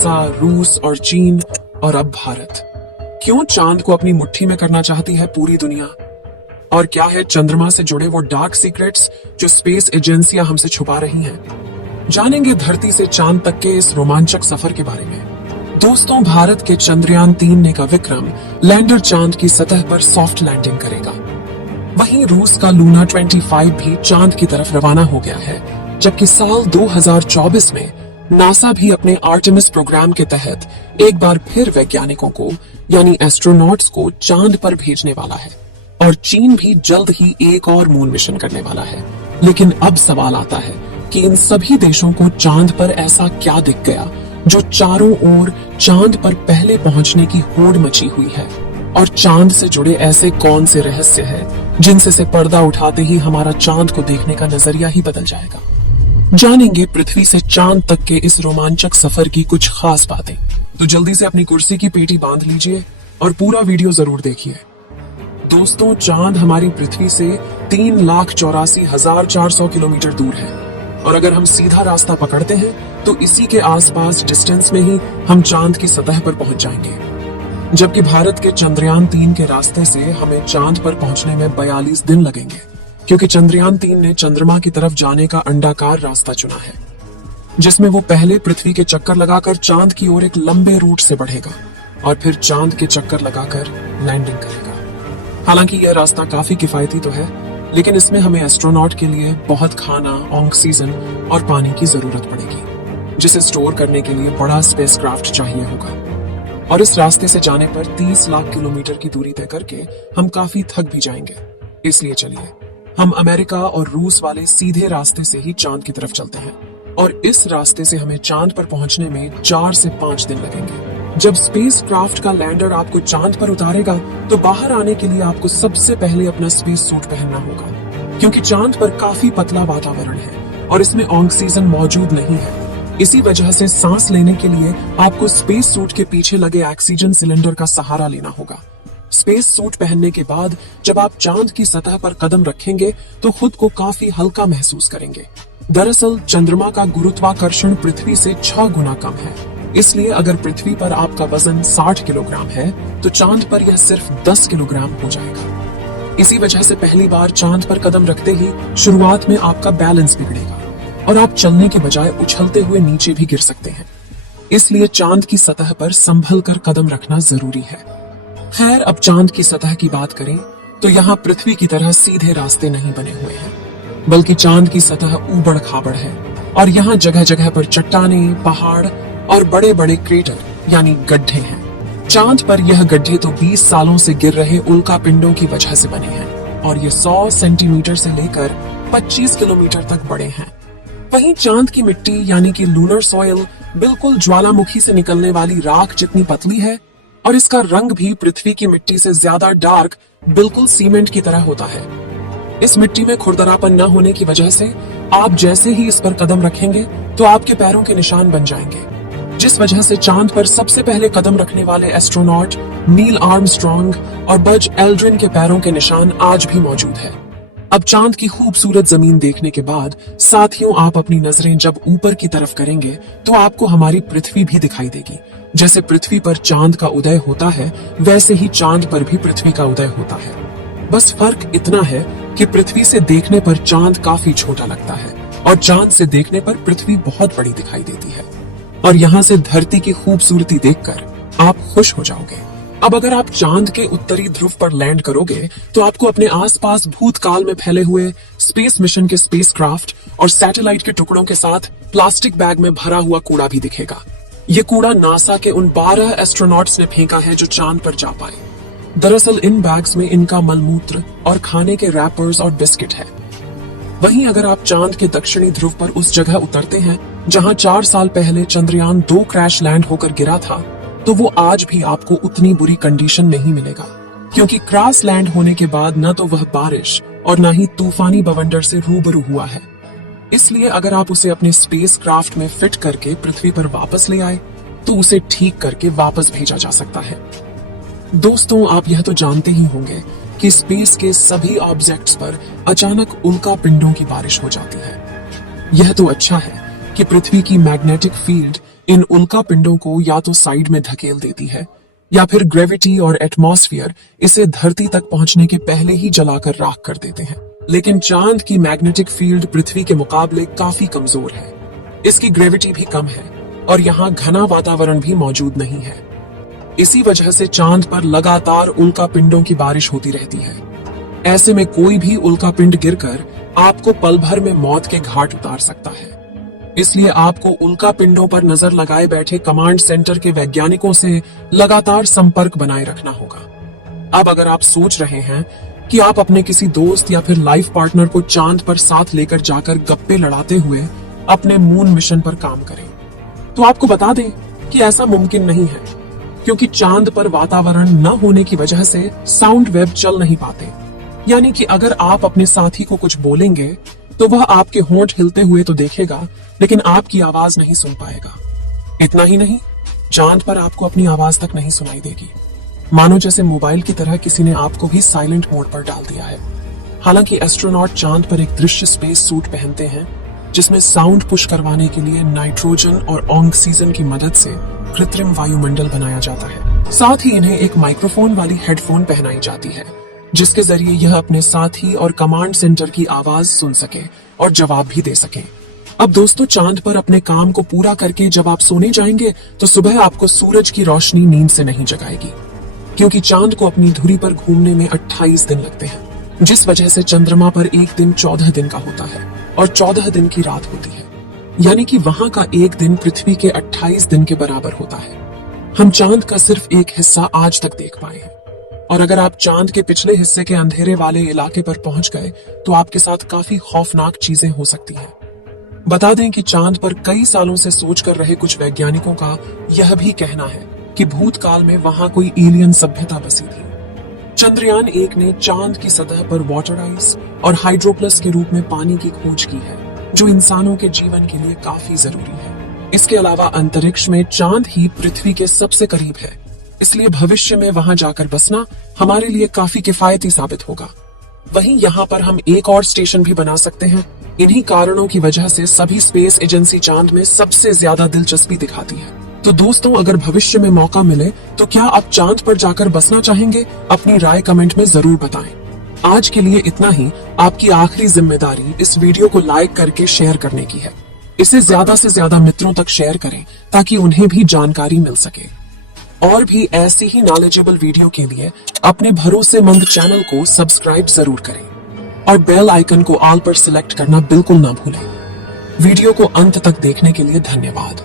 NASA, रूस और चीन और अब भारत। क्यों चांद को अपनी मुट्ठी में करना चाहती है पूरी दुनिया? और क्या है चंद्रमा से जुड़े वो डार्क सीक्रेट्स जो स्पेस एजेंसियां हमसे छुपा रही हैं? जानेंगे धरती से चांद तक के इस रोमांचक सफर के बारे में। दोस्तों, भारत के चंद्रयान 3 का विक्रम लैंडर चांद की सतह पर सॉफ्ट लैंडिंग करेगा। वहीं रूस का लूना 25 भी चांद की तरफ रवाना हो गया है, जबकि साल 2024 में नासा भी अपने आर्टेमिस प्रोग्राम के तहत एक बार फिर वैज्ञानिकों को यानी एस्ट्रोनॉट्स को चांद पर भेजने वाला है। और चीन भी जल्द ही एक और मून मिशन करने वाला है। लेकिन अब सवाल आता है कि इन सभी देशों को चांद पर ऐसा क्या दिख गया जो चारों ओर चांद पर पहले पहुंचने की होड़ मची हुई है? और चांद से जुड़े ऐसे कौन से रहस्य हैं जिनसे से पर्दा उठाते ही हमारा चांद को देखने का नजरिया ही बदल जाएगा? जानेंगे पृथ्वी से चांद तक के इस रोमांचक सफर की कुछ खास बातें। तो जल्दी से अपनी कुर्सी की पेटी बांध लीजिए और पूरा वीडियो जरूर देखिए। दोस्तों, चांद हमारी पृथ्वी से 3,84,400 किलोमीटर दूर है। और अगर हम सीधा रास्ता पकड़ते हैं तो इसी के आसपास डिस्टेंस में ही हम चांद की सतह पर पहुंच जाएंगे। जबकि भारत के चंद्रयान 3 के रास्ते से हमें चांद पर पहुंचने में 42 दिन लगेंगे, क्योंकि चंद्रयान 3 ने चंद्रमा की तरफ जाने का अंडाकार रास्ता चुना है, जिसमें वो पहले पृथ्वी के चक्कर लगाकर चांद की ओर एक लंबे रूट से बढ़ेगा और फिर चांद के चक्कर लगाकर लैंडिंग करेगा। हालांकि यह रास्ता काफी किफायती तो है, लेकिन इसमें हमें एस्ट्रोनॉट के लिए बहुत खाना, ऑक्सीजन और पानी की जरूरत पड़ेगी, जिसे स्टोर करने के लिए बड़ा स्पेसक्राफ्ट चाहिए होगा। और इस रास्ते से जाने पर 30 लाख किलोमीटर की दूरी तय करके हम काफी थक भी जाएंगे। इसलिए चलिए हम अमेरिका और रूस वाले सीधे रास्ते से ही चांद की तरफ चलते हैं। और इस रास्ते से हमें चांद पर पहुंचने में 4 से 5 दिन लगेंगे। जब स्पेस क्राफ्ट का लैंडर आपको चांद पर उतारेगा तो बाहर आने के लिए आपको सबसे पहले अपना स्पेस सूट पहनना होगा, क्योंकि चांद पर काफी पतला वातावरण है और इसमें ऑक्सीजन मौजूद नहीं है। इसी वजह से सांस लेने के लिए आपको स्पेस सूट के पीछे लगे ऑक्सीजन सिलेंडर का सहारा लेना होगा। स्पेस सूट पहनने के बाद जब आप चांद की सतह पर कदम रखेंगे तो खुद को काफी हल्का महसूस करेंगे। दरअसल चंद्रमा का गुरुत्वाकर्षण पृथ्वी से 6 गुना कम है, इसलिए अगर पृथ्वी पर आपका वजन 60 किलोग्राम है तो चांद पर यह सिर्फ 10 किलोग्राम हो जाएगा। इसी वजह से पहली बार चांद पर कदम रखते ही शुरुआत में आपका बैलेंस बिगड़ेगा और आप चलने के बजाय उछलते हुए नीचे भी गिर सकते हैं। इसलिए चांद की सतह पर संभल कर कदम रखना जरूरी है। खैर, अब चांद की सतह की बात करें तो यहाँ पृथ्वी की तरह सीधे रास्ते नहीं बने हुए हैं, बल्कि चांद की सतह ऊबड़ खाबड़ है और यहाँ जगह जगह पर चट्टानें, पहाड़ और बड़े बड़े क्रेटर यानी गड्ढे हैं। चांद पर यह गड्ढे तो 20 सालों से गिर रहे उल्का पिंडों की वजह से बने हैं और ये 100 सेंटीमीटर से लेकर 25 किलोमीटर तक बड़े हैं। वहीं चांद की मिट्टी यानी कि लूनर सॉइल बिल्कुल ज्वालामुखी से निकलने वाली राख जितनी पतली है और इसका रंग भी पृथ्वी की मिट्टी से ज्यादा डार्क, बिल्कुल सीमेंट की तरह होता है। इस मिट्टी में खुरदरापन न होने की वजह से आप जैसे ही इस पर कदम रखेंगे तो आपके पैरों के निशान बन जाएंगे, जिस वजह से चांद पर सबसे पहले कदम रखने वाले एस्ट्रोनॉट नील आर्मस्ट्रॉन्ग और बज एल्ड्रिन के पैरों के निशान आज भी मौजूद है। अब चांद की खूबसूरत जमीन देखने के बाद साथियों, आप अपनी नजरें जब ऊपर की तरफ करेंगे तो आपको हमारी पृथ्वी भी दिखाई देगी। जैसे पृथ्वी पर चांद का उदय होता है, वैसे ही चांद पर भी पृथ्वी का उदय होता है। बस फर्क इतना है कि पृथ्वी से देखने पर चांद काफी छोटा लगता है और चांद से देखने पर पृथ्वी बहुत बड़ी दिखाई देती है। और यहाँ से धरती की खूबसूरती देखकर आप खुश हो जाओगे। अब अगर आप चांद के उत्तरी ध्रुव पर लैंड करोगे तो आपको अपने आसपास भूतकाल में फैले हुए स्पेस मिशन के स्पेसक्राफ्ट और सैटेलाइट के टुकड़ों के साथ प्लास्टिक बैग में भरा हुआ कूड़ा भी दिखेगा। ये कूड़ा नासा के उन 12 एस्ट्रोनॉट्स ने फेंका है जो चांद पर जा पाए। दरअसल इन बैग्स में इनका मलमूत्र और खाने के रैपर्स और बिस्किट है। वहीं अगर आप चांद के दक्षिणी ध्रुव पर उस जगह उतरते हैं जहां 4 साल पहले चंद्रयान 2 क्रैश लैंड होकर गिरा था, तो वो आज भी आपको उतनी बुरी कंडीशन नहीं मिलेगा, क्योंकि क्रैश लैंड होने के बाद न तो वह बारिश और न ही तूफानी बवंडर से रूबरू हुआ है। इसलिए अगर आप उसे अपने स्पेस क्राफ्ट में फिट करके पृथ्वी पर वापस ले आए तो उसे ठीक करके वापस भेजा जा सकता है। दोस्तों, आप यह तो जानते ही होंगे कि स्पेस के सभी ऑब्जेक्ट्स पर अचानक उल्का पिंडों की बारिश हो जाती है। यह तो अच्छा है कि पृथ्वी की मैग्नेटिक फील्ड इन उल्का पिंडों को या तो साइड में धकेल देती है या फिर ग्रेविटी और एटमॉस्फेयर इसे धरती तक पहुंचने के पहले ही जलाकर राख कर देते हैं। लेकिन चांद की मैग्नेटिक फील्ड पृथ्वी के मुकाबले काफी कमजोर है। इसकी ग्रेविटी भी कम है और यहाँ घना वातावरण भी मौजूद नहीं है। इसी वजह से चांद पर लगातार उल्का पिंडों की बारिश होती रहती है। ऐसे में कोई भी उल्का पिंड गिरकर आपको पल भर में मौत के घाट उतार सकता है। इसलिए आपको उल्का पिंडों पर नजर लगाए बैठे कमांड सेंटर के वैज्ञानिकों से लगातार संपर्क बनाए रखना होगा। अब अगर आप सोच रहे हैं कि आप अपने किसी दोस्त या फिर लाइफ पार्टनर को चांद पर साथ लेकर जाकर गप्पे लड़ाते हुए अपने मून मिशन पर काम करें, तो आपको बता दें कि ऐसा मुमकिन नहीं है, क्योंकि चांद पर वातावरण न होने की वजह से साउंड वेव चल नहीं पाते। यानी कि अगर आप अपने साथी को कुछ बोलेंगे तो वह आपके होंठ हिलते हुए तो देखेगा, लेकिन आपकी आवाज नहीं सुन पाएगा। इतना ही नहीं, चांद पर आपको अपनी आवाज तक नहीं सुनाई देगी, मानो जैसे मोबाइल की तरह किसी ने आपको भी साइलेंट मोड पर डाल दिया है। हालांकि एस्ट्रोनॉट चांद पर एक दृश्य स्पेस सूट पहनते हैं जिसमें साउंड पुश करवाने के लिए नाइट्रोजन और ऑक्सीजन की मदद से कृत्रिम वायुमंडल बनाया जाता है। साथ ही इन्हें एक माइक्रोफोन वाली हेडफोन पहनाई जाती है जिसके जरिए यह अपने साथी और कमांड सेंटर की आवाज सुन सके और जवाब भी दे सके। अब दोस्तों, चांद पर अपने काम को पूरा करके जब आप सोने जाएंगे तो सुबह आपको सूरज की रोशनी नींद से नहीं जगाएगी, क्योंकि चांद को अपनी धुरी पर घूमने में 28 दिन लगते हैं, जिस वजह से चंद्रमा पर एक दिन 14 दिन का होता है और 14 दिन की रात होती है। यानी कि वहां का एक दिन पृथ्वी के 28 दिन के बराबर होता है। हम चांद का सिर्फ एक हिस्सा आज तक देख पाए हैं, और अगर आप चांद के पिछले हिस्से के अंधेरे वाले इलाके पर पहुंच गए तो आपके साथ काफी खौफनाक चीजें हो सकती हैं। बता दें कि चांद पर कई सालों से सोच कर रहे कुछ वैज्ञानिकों का यह भी कहना है कि भूतकाल में वहां कोई एलियन सभ्यता बसी थी। चंद्रयान 1 ने चांद की सतह पर वाटर आइस और हाइड्रोप्लस के रूप में पानी की खोज की है, जो इंसानों के जीवन के लिए काफी जरूरी है। इसके अलावा अंतरिक्ष में चांद ही पृथ्वी के सबसे करीब है, इसलिए भविष्य में वहां जाकर बसना हमारे लिए काफी किफायती साबित होगा। वहीं यहाँ पर हम एक और स्टेशन भी बना सकते हैं। इन्हीं कारणों की वजह से सभी स्पेस एजेंसी चांद में सबसे ज्यादा दिलचस्पी दिखाती है। तो दोस्तों, अगर भविष्य में मौका मिले तो क्या आप चांद पर जाकर बसना चाहेंगे? अपनी राय कमेंट में जरूर बताएं। आज के लिए इतना ही। आपकी आखिरी जिम्मेदारी इस वीडियो को लाइक करके शेयर करने की है। इसे ज्यादा से ज्यादा मित्रों तक शेयर करें ताकि उन्हें भी जानकारी मिल सके। और भी ऐसी ही नॉलेजेबल वीडियो के लिए अपने भरोसेमंद चैनल को सब्सक्राइब जरूर करें और बेल आइकन को ऑल पर सिलेक्ट करना बिल्कुल ना भूलें। वीडियो को अंत तक देखने के लिए धन्यवाद।